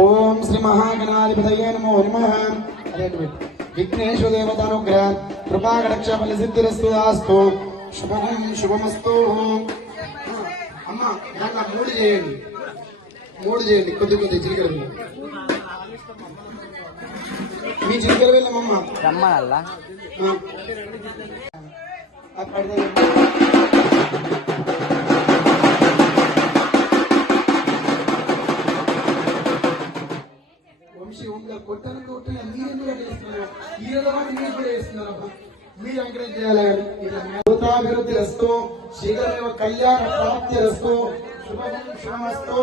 ఓం శ్రీ మహాగణాధిపతయే నమో నమః. విఘ్నేశ్వర దేవతానుగ్రహ కృపాకటాక్ష ఫల సిద్ధిరస్తు దాస్తు శుభం శుభమస్తు. అమ్మ దాంట్లో మూడు చేయండి కొద్ది చిలికలు మీ చిలికలు వెళ్ళమ్మా రమ్మనల్లా కొట్టను మీరెందుకు చేస్తున్నారు? ఈ రోజు మీరు కూడా చేస్తున్నారమ్మా. మీరు ఎంకరేజ్ చేయాలి. భూతాభివృద్ధి రస్తు శీఘ్రమేవ కళ్యాణ ప్రాప్తి రస్తు శుభమస్తు.